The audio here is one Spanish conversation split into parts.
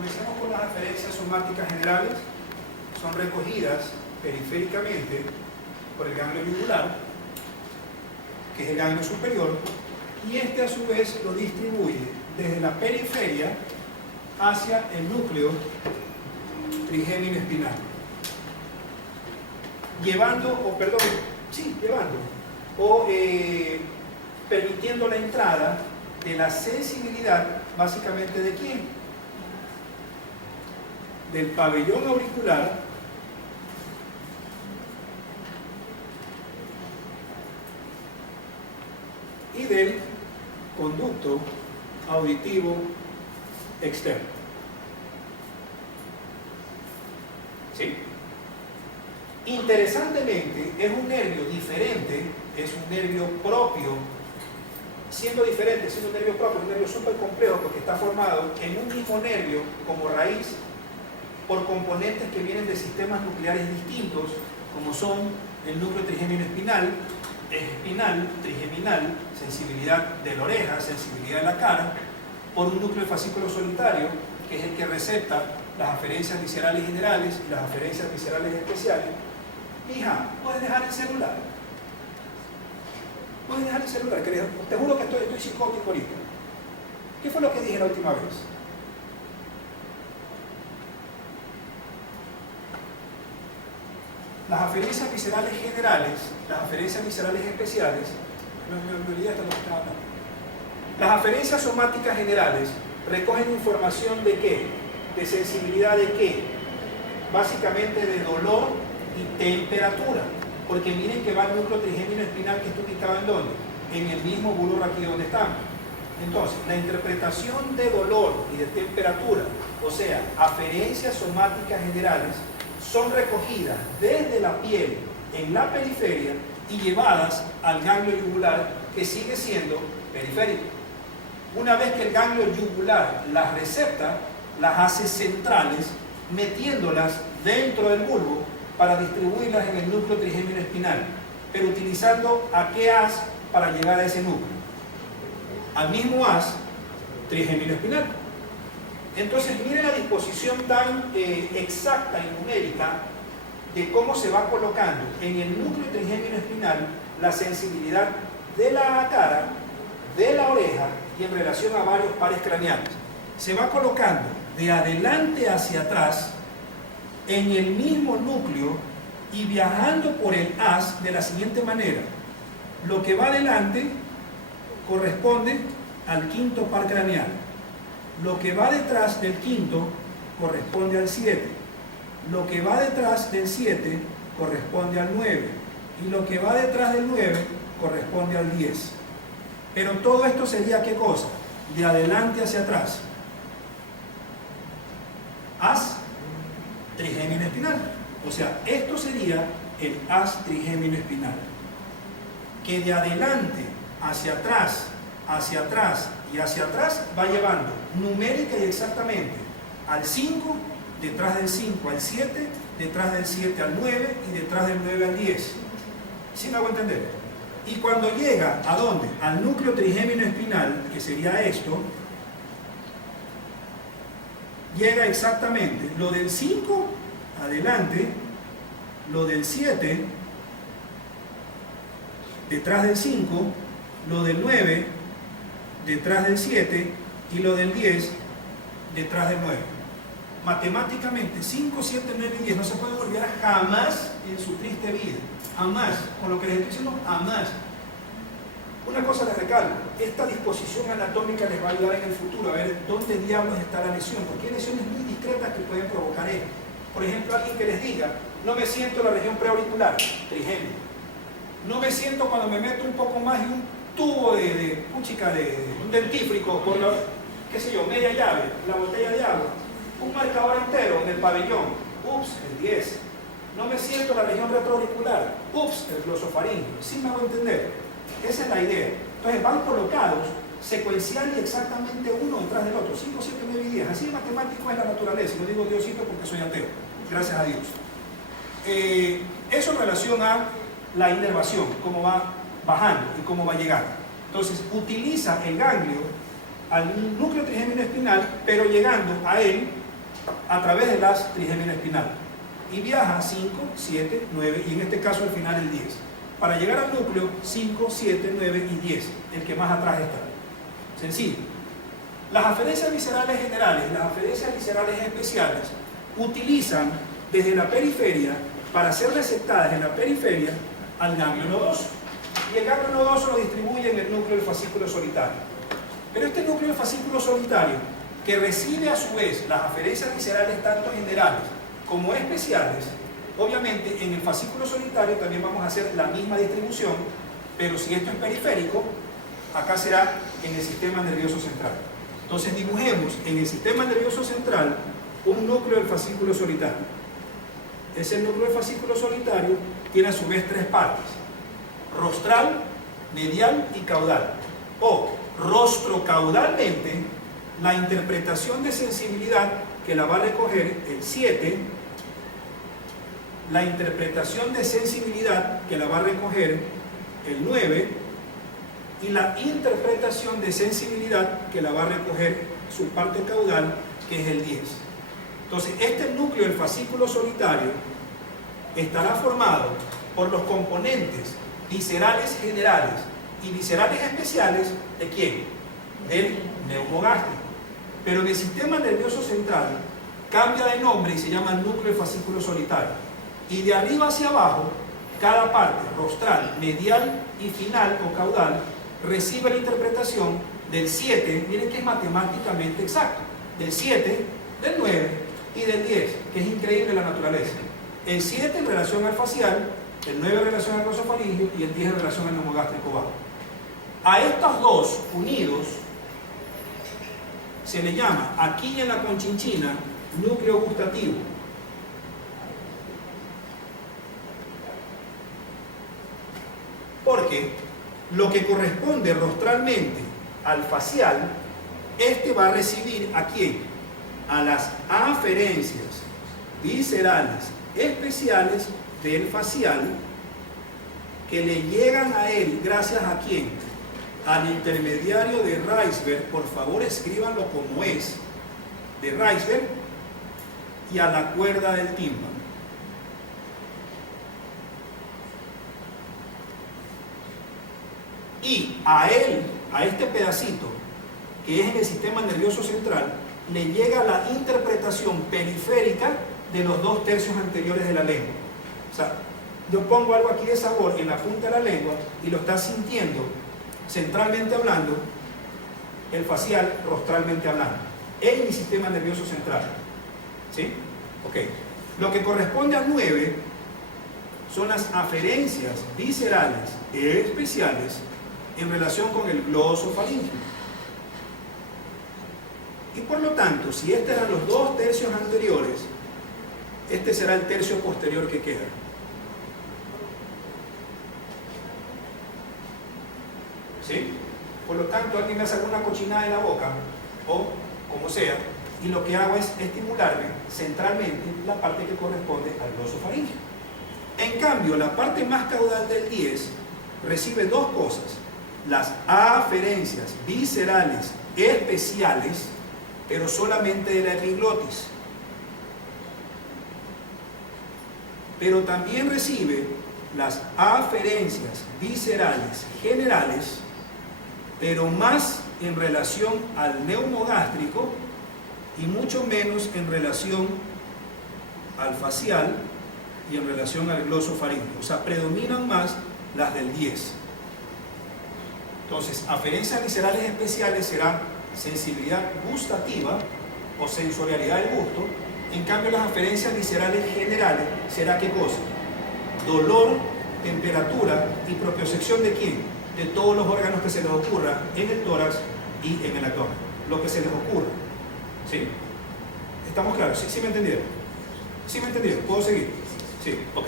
Comencemos con las aferencias somáticas generales. Son recogidas periféricamente por el ganglio yugular, que es el ganglio superior, y este a su vez lo distribuye desde la periferia hacia el núcleo trigémino espinal, permitiendo la entrada de la sensibilidad, básicamente ¿de quién? Del pabellón auricular y del conducto auditivo externo. ¿Sí? Interesantemente, es un nervio diferente, es un nervio propio, siendo diferente, siendo un nervio propio, un nervio súper complejo porque está formado en un mismo nervio como raíz por componentes que vienen de sistemas nucleares distintos, como son el núcleo trigémino espinal, trigeminal, sensibilidad de la oreja, sensibilidad de la cara, por un núcleo de fascículo solitario, que es el que recepta las aferencias viscerales generales y las aferencias viscerales especiales. Hija, ¿puedes dejar el celular? ¿Puedes dejar el celular? Te juro que estoy psicótico ahorita. ¿Qué fue lo que dije la última vez? Las aferencias viscerales generales, las aferencias viscerales especiales, las aferencias somáticas generales recogen información de qué, de sensibilidad de qué, básicamente de dolor y temperatura, porque miren que va el núcleo trigémino espinal que está ubicado en ¿dónde? En el mismo bulbo aquí donde estamos. Entonces, la interpretación de dolor y de temperatura, o sea, aferencias somáticas generales, son recogidas desde la piel en la periferia y llevadas al ganglio yugular, que sigue siendo periférico. Una vez que el ganglio yugular las recepta, las hace centrales, metiéndolas dentro del bulbo para distribuirlas en el núcleo trigémino espinal, pero utilizando ¿a qué haz para llegar a ese núcleo? Al mismo haz trigémino espinal. Entonces miren la disposición tan exacta y numérica de cómo se va colocando en el núcleo trigémino espinal la sensibilidad de la cara, de la oreja y en relación a varios pares craneales. Se va colocando de adelante hacia atrás en el mismo núcleo y viajando por el haz de la siguiente manera. Lo que va adelante corresponde al quinto par craneal. Lo que va detrás del quinto corresponde al 7. Lo que va detrás del 7 corresponde al 9. Y lo que va detrás del 9 corresponde al 10. Pero todo esto sería ¿qué cosa? De adelante hacia atrás. Haz trigémino espinal. O sea, esto sería el haz trigémino espinal, que de adelante hacia atrás y hacia atrás va llevando numérica y exactamente al 5, detrás del 5 al 7, detrás del 7 al 9 y detrás del 9 al 10. ¿Sí me hago entender? Y cuando llega ¿a dónde? Al núcleo trigémino espinal, que sería esto, llega exactamente lo del 5 adelante, lo del 7 detrás del 5, lo del 9 detrás del 7 y lo del 10 detrás del 9. Matemáticamente 5, 7, 9 y 10 no se puede olvidar jamás en su triste vida, jamás, con lo que les estoy diciendo, jamás. Una cosa les recalco, esta disposición anatómica les va a ayudar en el futuro a ver dónde diablos está la lesión, porque hay lesiones muy discretas que pueden provocar esto. Por ejemplo, alguien que les diga, no me siento en la región preauricular, trigémino. No me siento cuando me meto un poco más y un tubo de un dentífrico por la, qué sé yo, media llave, la botella de agua, un marcador entero en el pabellón, ups, el 10. No me siento en la región retroauricular, ups, el glosofaringeo. ¿Sí me hago entender? Esa es la idea. Entonces van colocados secuencial y exactamente uno detrás del otro, 5, 7, 9 y 10. Así de matemático es la naturaleza. No digo Diosito porque soy ateo, gracias a Dios. Eso en relación a la inervación, cómo va bajando y cómo va llegando. Entonces utiliza el ganglio al núcleo trigémino espinal, pero llegando a él a través de las trigémina espinal y viaja 5, 7, 9 y en este caso al final el 10. Para llegar al núcleo, 5, 7, 9 y 10, el que más atrás está. Sencillo. Las aferencias viscerales generales y las aferencias viscerales especiales utilizan desde la periferia para ser receptadas en la periferia al ganglio nodoso. Y el ganglio nodoso lo distribuye en el núcleo del fascículo solitario. Pero este núcleo del fascículo solitario, que recibe a su vez las aferencias viscerales tanto generales como especiales, obviamente en el fascículo solitario también vamos a hacer la misma distribución, pero si esto es periférico, acá será en el sistema nervioso central. Entonces dibujemos en el sistema nervioso central un núcleo del fascículo solitario. Ese núcleo del fascículo solitario tiene a su vez tres partes: rostral, medial y caudal. O rostrocaudalmente, la interpretación de sensibilidad que la va a recoger el 7, la interpretación de sensibilidad que la va a recoger el 9 y la interpretación de sensibilidad que la va a recoger su parte caudal, que es el 10. Entonces, este núcleo del fascículo solitario estará formado por los componentes viscerales generales y viscerales especiales ¿de quién? Del neumogástrico. Pero en el sistema nervioso central cambia de nombre y se llama núcleo del fascículo solitario. Y de arriba hacia abajo, cada parte, rostral, medial y final o caudal, recibe la interpretación del 7, miren que es matemáticamente exacto, del 7, del 9 y del 10, que es increíble la naturaleza. El 7 en relación al facial, el 9 en relación al glosofaringio y el 10 en relación al neumogástrico bajo. A estos dos unidos se le llama, aquí en la conchinchina, núcleo gustativo. Porque lo que corresponde rostralmente al facial, este va a recibir ¿a quién? A las aferencias viscerales especiales del facial, que le llegan a él gracias ¿a quién? Al intermediario de Reisberg. Por favor escríbanlo como es, de Reisberg, y a la cuerda del tímpano. Y a él, a este pedacito que es en el sistema nervioso central, le llega la interpretación periférica de los 2 tercios anteriores de la lengua. O sea, yo pongo algo aquí de sabor en la punta de la lengua y lo está sintiendo centralmente hablando, el facial rostralmente hablando, en mi sistema nervioso central. ¿Sí? Ok. Lo que corresponde al 9 son las aferencias viscerales especiales en relación con el glosofaringio. Y por lo tanto, si estos eran los 2 tercios anteriores, este será el tercio posterior que queda. ¿Sí? Por lo tanto, alguien me hace alguna cochinada en la boca, o como sea, y lo que hago es estimularme centralmente la parte que corresponde al glosofaringio. En cambio, la parte más caudal del 10 recibe 2 cosas: las aferencias viscerales especiales, pero solamente de la epiglotis. Pero también recibe las aferencias viscerales generales, pero más en relación al neumogástrico y mucho menos en relación al facial y en relación al glosofaringio. O sea, predominan más las del 10. Entonces, aferencias viscerales especiales será sensibilidad gustativa o sensorialidad del gusto. En cambio, las aferencias viscerales generales será ¿qué cosa? Dolor, temperatura y propiocepción ¿de quién? De todos los órganos que se les ocurra en el tórax y en el abdomen. Lo que se les ocurra. ¿Sí? ¿Estamos claros? ¿Sí me entendieron? ¿Sí me entendieron? ¿Puedo seguir? Sí, ok.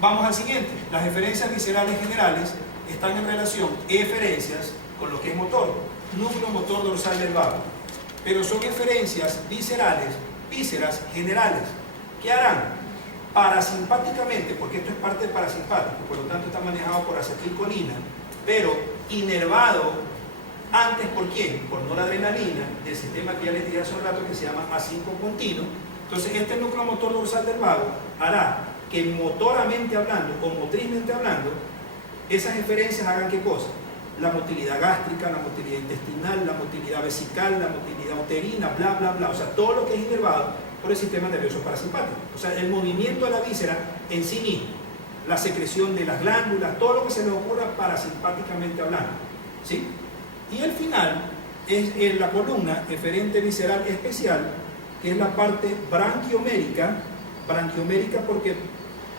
Vamos al siguiente. Las eferencias viscerales generales están en relación eferencias con lo que es motor, núcleo motor dorsal del vago. Pero son eferencias viscerales, vísceras generales. ¿Qué harán? Parasimpáticamente, porque esto es parte del parasimpático, por lo tanto está manejado por acetilcolina, pero inervado Antes, ¿por quién? Por noradrenalina, del sistema que ya les dije hace un rato que se llama A5 continuo. Entonces, este núcleo motor dorsal del vago hará que motoramente hablando o motrizmente hablando, esas eferencias hagan ¿qué cosa? La motilidad gástrica, la motilidad intestinal, la motilidad vesical, la motilidad uterina, bla, bla, bla. O sea, todo lo que es inervado por el sistema nervioso parasimpático. O sea, el movimiento de la víscera en sí mismo, la secreción de las glándulas, todo lo que se le ocurra parasimpáticamente hablando. ¿Sí? Y el final es la columna eferente visceral especial, que es la parte branquiomérica porque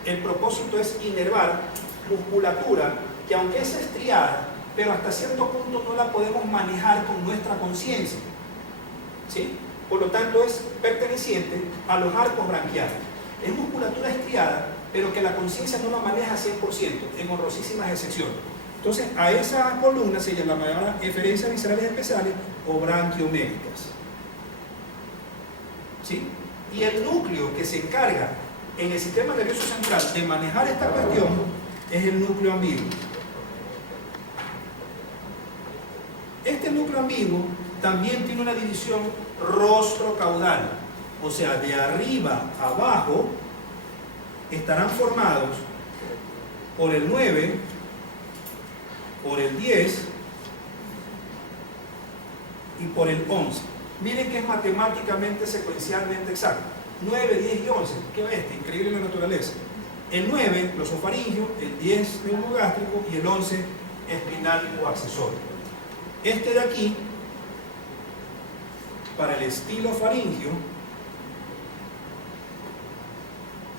el propósito es inervar musculatura que aunque es estriada, pero hasta cierto punto no la podemos manejar con nuestra conciencia. ¿Sí? Por lo tanto es perteneciente a los arcos branquiales. Es musculatura estriada, pero que la conciencia no la maneja 100%, en honrosísimas excepciones. Entonces, a esa columna se llama eferencias viscerales especiales o branquioméricas. ¿Sí? Y el núcleo que se encarga en el sistema nervioso central de manejar esta cuestión es el núcleo ambiguo. Este núcleo ambiguo también tiene una división rostro-caudal, o sea, de arriba a abajo estarán formados por el 9, por el 10 y por el 11. Miren que es matemáticamente, secuencialmente exacto. 9, 10 y 11. ¿Qué bestia? Increíble la naturaleza. El 9, glosofaringio, el 10, neumogástrico y el 11, espinal o accesorio. Este de aquí, para el estilofaringio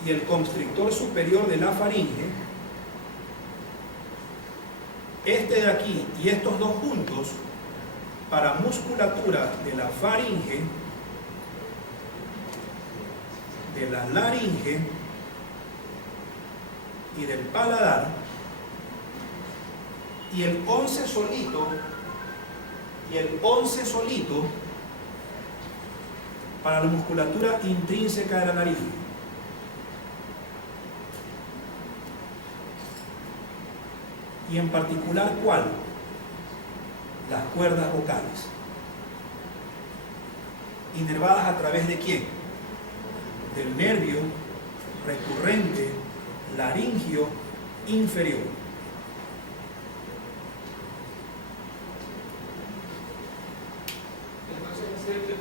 y el constrictor superior de la faringe. Este de aquí y estos dos juntos para musculatura de la faringe, de la laringe y del paladar, y el 11 solito para la musculatura intrínseca de la nariz. Y en particular, ¿cuál? Las cuerdas vocales. ¿Inervadas a través de quién? Del nervio recurrente laringio inferior. Entonces,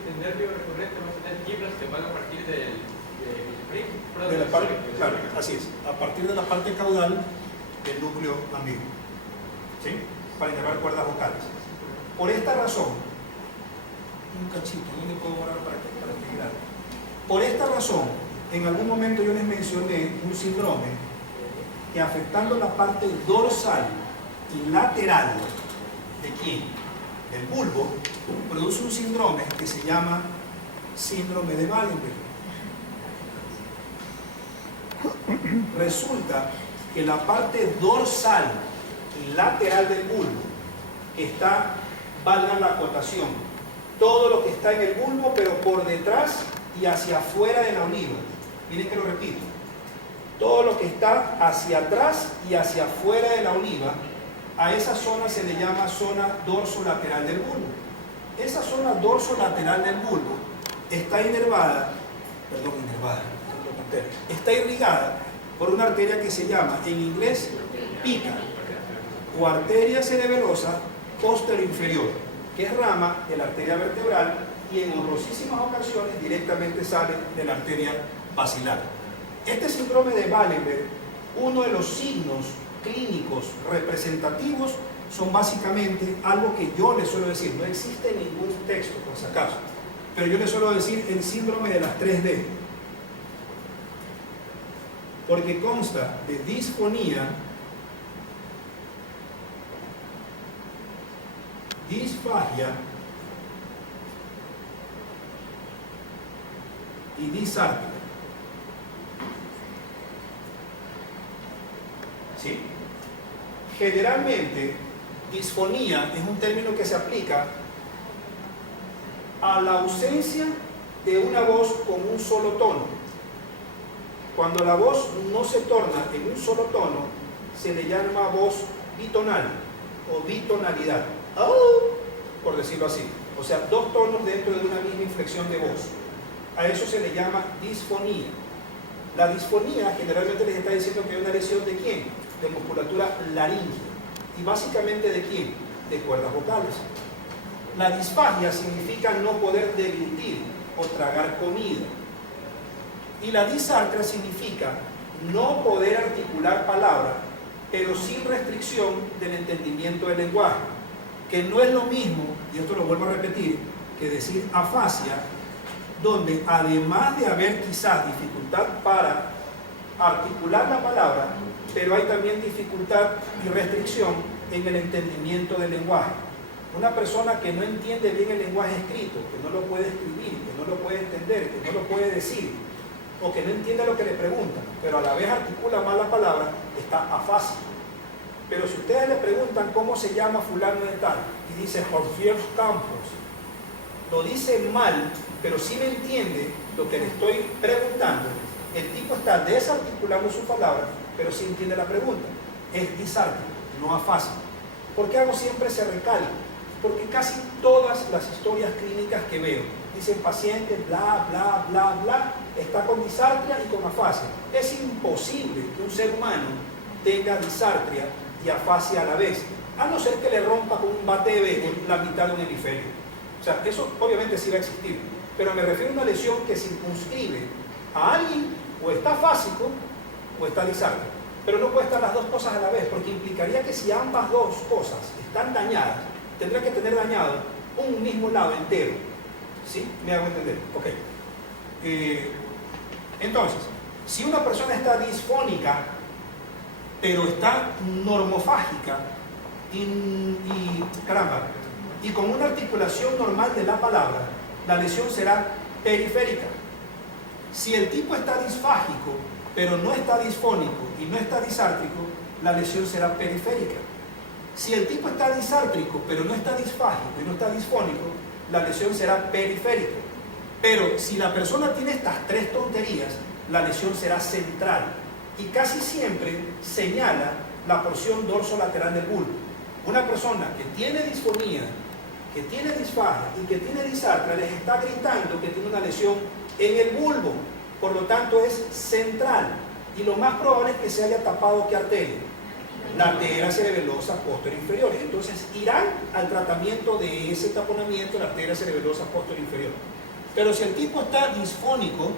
el nervio recurrente va a tener fibras que van a partir de la parte, claro, así es, a partir de la parte caudal del núcleo ambiguo, ¿sí? Para inervar cuerdas vocales. Por esta razón, un cachito, no le puedo borrar para explicar. Por esta razón, en algún momento yo les mencioné un síndrome que afectando la parte dorsal y lateral de quién, del bulbo, produce un síndrome que se llama síndrome de Wallenberg. Resulta que la parte dorsal y lateral del bulbo, que está, valga la acotación, todo lo que está en el bulbo, pero por detrás y hacia afuera de la oliva. Miren que lo repito. Todo lo que está hacia atrás y hacia afuera de la oliva, a esa zona se le llama zona dorsolateral del bulbo. Esa zona dorsolateral del bulbo está está irrigada por una arteria que se llama en inglés pica o arteria cerebelosa posterior-inferior, que es rama de la arteria vertebral y en honrosísimas ocasiones directamente sale de la arteria basilar. Este síndrome de Wallenberg, uno de los signos clínicos representativos son básicamente algo que yo les suelo decir, no existe ningún texto por si acaso, pero yo les suelo decir el síndrome de las 3D, porque consta de disfonía, disfagia y disartria. ¿Sí? Generalmente, disfonía es un término que se aplica a la ausencia de una voz con un solo tono. Cuando la voz no se torna en un solo tono, se le llama voz bitonal o bitonalidad. Oh, por decirlo así. O sea, dos tonos dentro de una misma inflexión de voz. A eso se le llama disfonía. La disfonía generalmente les está diciendo que hay una lesión ¿de quién? De musculatura laríngea. ¿Y básicamente de quién? De cuerdas vocales. La disfagia significa no poder deglutir o tragar comida. Y la disartria significa no poder articular palabras, pero sin restricción del entendimiento del lenguaje. Que no es lo mismo, y esto lo vuelvo a repetir, que decir afasia, donde además de haber quizás dificultad para articular la palabra, pero hay también dificultad y restricción en el entendimiento del lenguaje. Una persona que no entiende bien el lenguaje escrito, que no lo puede escribir, que no lo puede entender, que no lo puede decir, o que no entiende lo que le preguntan, pero a la vez articula mal la palabra, está afásico. Pero si ustedes le preguntan cómo se llama fulano de tal, y dice Jorge Campos, lo dice mal, pero sí me entiende lo que le estoy preguntando, el tipo está desarticulando su palabra, pero sí entiende la pregunta. Es disártico, no afásico. ¿Por qué hago siempre ese recalco? Porque casi todas las historias clínicas que veo dicen paciente, bla, bla, bla, bla, está con disartria y con afasia. Es imposible que un ser humano tenga disartria y afasia a la vez, a no ser que le rompa con un bate de béisbol la mitad de un hemisferio. O sea, eso obviamente sí va a existir, pero me refiero a una lesión que circunscribe a alguien o está afásico o está disártrico. Pero no puede estar las dos cosas a la vez, porque implicaría que si ambas dos cosas están dañadas, tendría que tener dañado un mismo lado entero. ¿Sí? ¿Me hago entender? Ok. Entonces, si una persona está disfónica, pero está normofágica y con una articulación normal de la palabra, la lesión será periférica. Si el tipo está disfágico, pero no está disfónico y no está disártrico, la lesión será periférica. Si el tipo está disártrico, pero no está disfágico y no está disfónico, la lesión será periférica. Pero si la persona tiene estas tres tonterías, la lesión será central. Y casi siempre señala la porción dorsolateral del bulbo. Una persona que tiene disfonía, que tiene disfagia y que tiene disartria, les está gritando que tiene una lesión en el bulbo. Por lo tanto, es central. Y lo más probable es que se haya tapado ¿qué arteria? La arteria cerebelosa posterior inferior. Entonces irán al tratamiento de ese taponamiento de la arteria cerebelosa posterior inferior. Pero si el tipo está disfónico,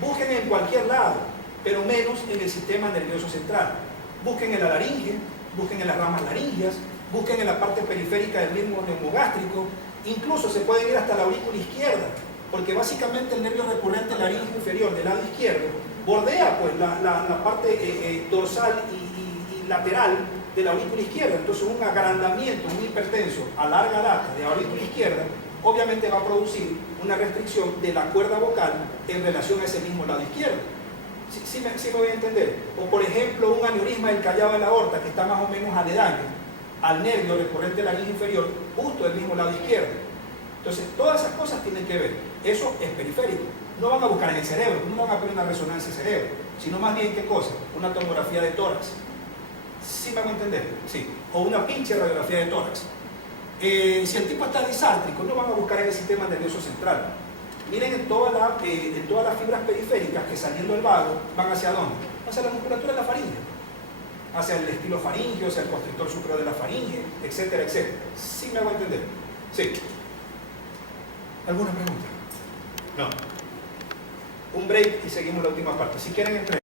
busquen en cualquier lado, pero menos en el sistema nervioso central. Busquen en la laringe, busquen en las ramas laringeas, busquen en la parte periférica del mismo neumogástrico, incluso se pueden ir hasta la aurícula izquierda, porque básicamente el nervio recurrente laringe inferior del lado izquierdo bordea pues la parte dorsal y lateral de la aurícula izquierda. Entonces un agrandamiento, un hipertenso a larga data de la aurícula izquierda obviamente va a producir una restricción de la cuerda vocal en relación a ese mismo lado izquierdo. ¿Sí me voy a entender? O por ejemplo un aneurisma del callado de la aorta que está más o menos aledaño al nervio recurrente laringe inferior justo del mismo lado izquierdo. Entonces todas esas cosas tienen que ver. Eso es periférico. No van a buscar en el cerebro, no van a poner una resonancia en el cerebro, sino más bien ¿qué cosa? Una tomografía de tórax. ¿Sí me hago entender? Sí. O una pinche radiografía de tórax. Si el tipo está disártrico, no van a buscar en el sistema nervioso central. Miren en todas las fibras periféricas que saliendo del vago van hacia dónde? Hacia la musculatura de la faringe, hacia el estilo faríngeo, hacia el constrictor superior de la faringe, etcétera, etcétera. ¿Sí me hago entender? Sí. ¿Alguna pregunta? No. Un break y seguimos la última parte. Si quieren, entrar.